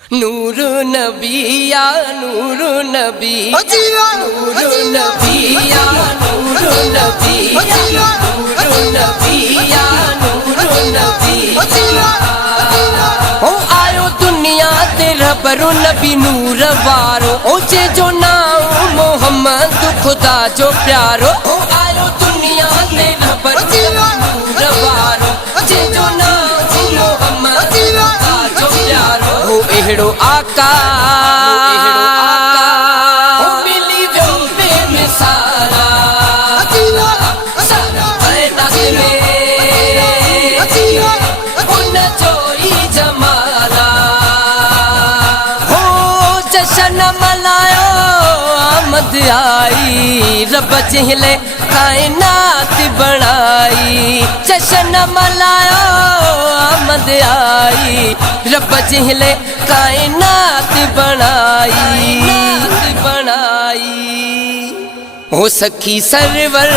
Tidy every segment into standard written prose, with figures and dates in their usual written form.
नूर नबिया नूर नबी नूर नबिया नूर नबिया नूर नबिया नूर नबिया ओ आयो दुनिया ते रबरो नबी नूर वारो ओचे जो नाम मोहम्मद खुदा जो प्यारो ओ आयो दुनिया ते रबरो नूर वारो ओचे जो नाम मोहम्मद खुदा जो प्यारो ओ एहड़ो आका मिली जो बेमिसाला सारा कायनात में उन जोई जमाला हो जश्न मनायो आमद आई रब जिहले कायनात बनाई जश्न मनायो आमद आई रब जिहले कायनात बनाई हो सखी सरवर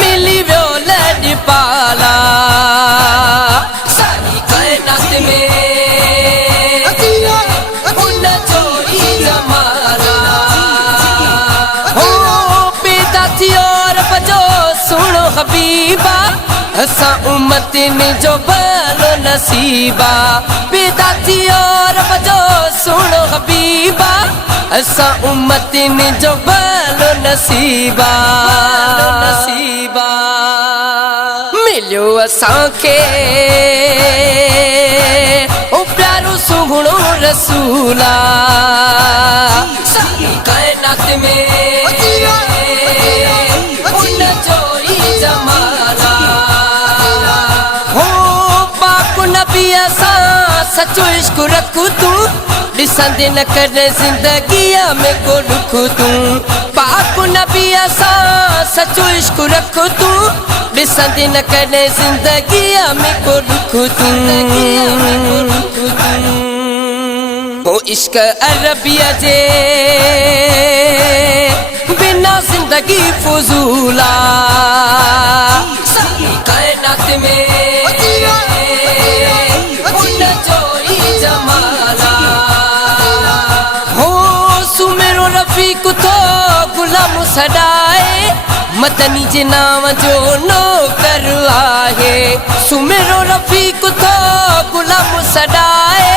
मिली व्यो लड़ पाला सारी कायनात में उन जोई जमाला हो पैदा थी और बजो सुनो हबीबा असा उम्मत में जो भलो नसीबा पैदा थी और बजो सुनो हबीबा असा उम्मत में जो भलो नसीबा मिलो असा के ओ प्यारो सुगुणो रसूला सारी कायनात में उन जोई जमाला नबी असा सचो इश्क रखू तू ॾिसंदे न कर ज़िंदगीअ में को दुख तू पाक नबी असा सचो इश्क रखू तू ॾिसंदे न कर ज़िंदगीअ में को दुख तू हो इश्क अरबिया जे बिना जिंदगी फुजूला सारी कायनात में उन जोई जमाला हो सुमेरो रफीक तो गुलाम सदाए मदनी जे नाम जो नौकर आहे सुमेरो रफीक तो गुलाम सदाए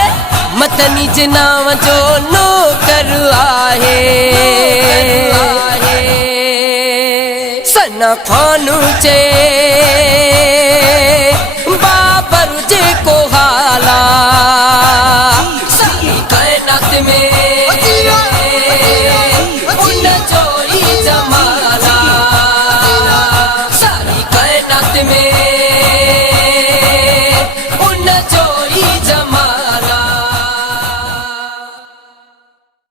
मदनी जे नाम जो नौकर आहे सना खानू चे बाबर जे को हाला सारी कायनात में उन जोई जमा